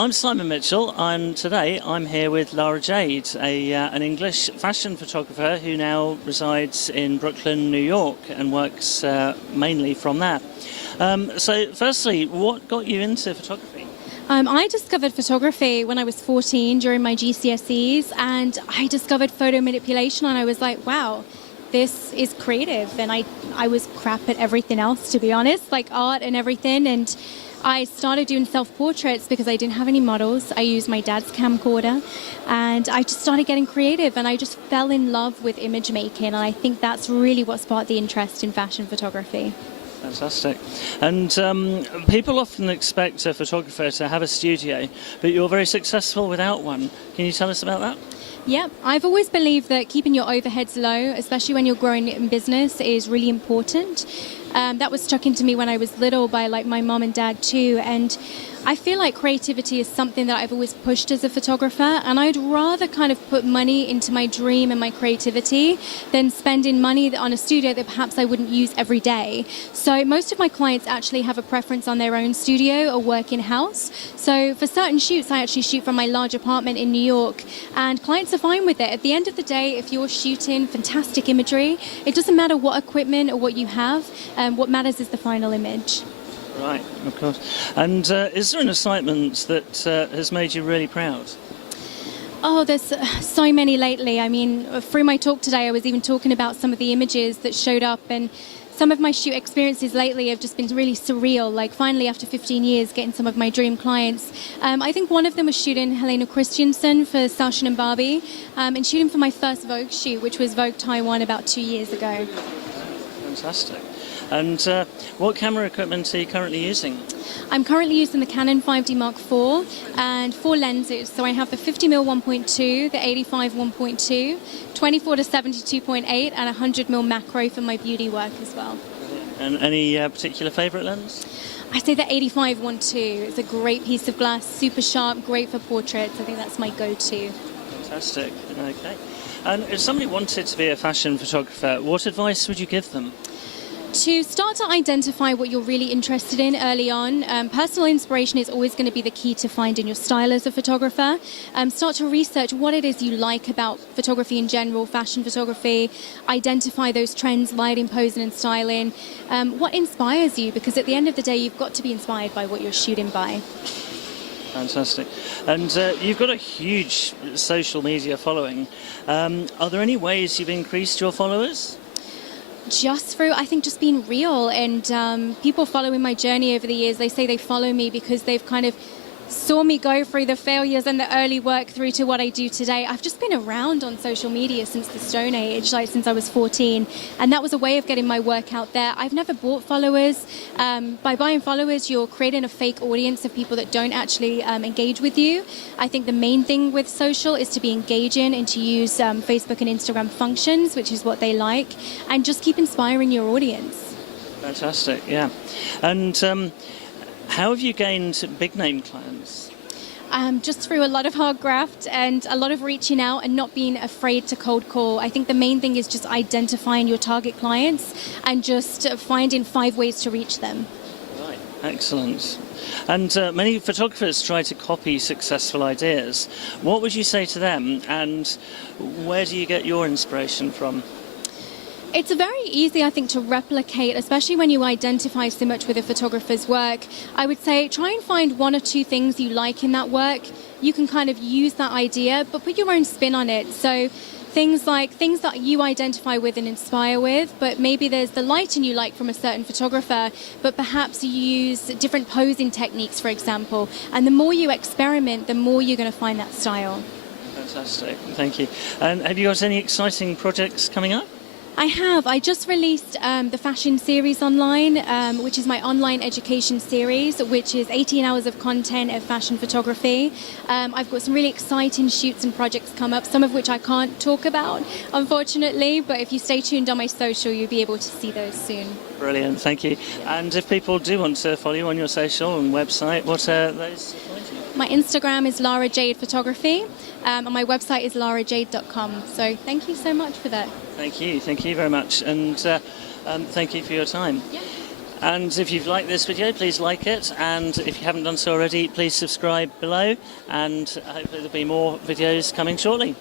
I'm Simon Mitchell. Today I'm here with Lara Jade, an English fashion photographer who now resides in Brooklyn, New York, and works mainly from there. So firstly, what got you into photography? I discovered photography when I was 14 during my GCSEs, and I discovered photo manipulation, and I was like, wow, this is creative. And I was crap at everything else, to be honest, like art and everything. And I started doing self-portraits because I didn't have any models. I used my dad's camcorder, and I just started getting creative, and I just fell in love with image making. And I think that's really what sparked the interest in fashion photography. Fantastic. And people often expect a photographer to have a studio, but you're very successful without one. Can you tell us about that? Yeah, I've always believed that keeping your overheads low, especially when you're growing in business, is really important. That was stuck into me when I was little by my mom and dad too. And I feel like creativity is something that I've always pushed as a photographer, and I'd rather kind of put money into my dream and my creativity than spending money on a studio that perhaps I wouldn't use every day. So most of my clients actually have a preference on their own studio or work in-house. So for certain shoots, I actually shoot from my large apartment in New York, and clients are fine with it. At the end of the day, if you're shooting fantastic imagery, it doesn't matter what equipment or what you have. What matters is the final image. Right, of course. And is there an assignment that has made you really proud? Oh, there's so many lately. I mean, through my talk today, I was even talking about some of the images that showed up, and some of my shoot experiences lately have just been really surreal. Like finally, after 15 years, getting some of my dream clients. I think one of them was shooting Helena Christensen for Sasha and Barbie, and shooting for my first Vogue shoot, which was Vogue Taiwan about 2 years ago. Fantastic. And what camera equipment are you currently using? I'm currently using the Canon 5D Mark IV and 4 lenses. So I have the 50mm 1.2, the 85 1.2, 24 to 72.8, and 100mm macro for my beauty work as well. And any particular favourite lens? I say the 85 1.2. It's a great piece of glass, super sharp, great for portraits. I think that's my go-to. Fantastic. Okay. And if somebody wanted to be a fashion photographer, what advice would you give them? To start to identify what you're really interested in early on. Personal inspiration is always going to be the key to finding your style as a photographer. Start to research what it is you like about photography in general, fashion photography. Identify those trends, lighting, posing and styling. What inspires you? Because at the end of the day, you've got to be inspired by what you're shooting by. Fantastic. And you've got a huge social media following. Are there any ways you've increased your followers? Just through, I think, just being real, and people following my journey over the years, they say they follow me because they've kind of saw me go through the failures and the early work through to what I do today. I've just been around on social media since the Stone Age, like since I was 14, and that was a way of getting my work out there. I've never bought followers. By buying followers, you're creating a fake audience of people that don't actually engage with you. I think the main thing with social is to be engaging and to use Facebook and Instagram functions, which is what they like, and just keep inspiring your audience. Fantastic, yeah. And how have you gained big name clients? Just through a lot of hard graft and a lot of reaching out and not being afraid to cold call. I think the main thing is just identifying your target clients and just finding 5 ways to reach them. Right, excellent. And many photographers try to copy successful ideas. What would you say to them, and where do you get your inspiration from? It's very easy, I think, to replicate, especially when you identify so much with a photographer's work. I would say try and find 1 or 2 things you like in that work. You can kind of use that idea, but put your own spin on it. So things that you identify with and inspire with, but maybe there's the lighting you like from a certain photographer, but perhaps you use different posing techniques, for example. And the more you experiment, the more you're going to find that style. Fantastic, thank you. And have you got any exciting projects coming up? I have. I just released the fashion series online, which is my online education series, which is 18 hours of content of fashion photography. I've got some really exciting shoots and projects come up, some of which I can't talk about, unfortunately, but if you stay tuned on my social, you'll be able to see those soon. Brilliant, thank you. And if people do want to follow you on your social and website, what are those? My Instagram is Lara Jade Photography, and my website is larajade.com. So thank you so much for that. Thank you very much, and thank you for your time. Yeah. And if you've liked this video, please like it, and if you haven't done so already, please subscribe below, and hopefully there'll be more videos coming shortly.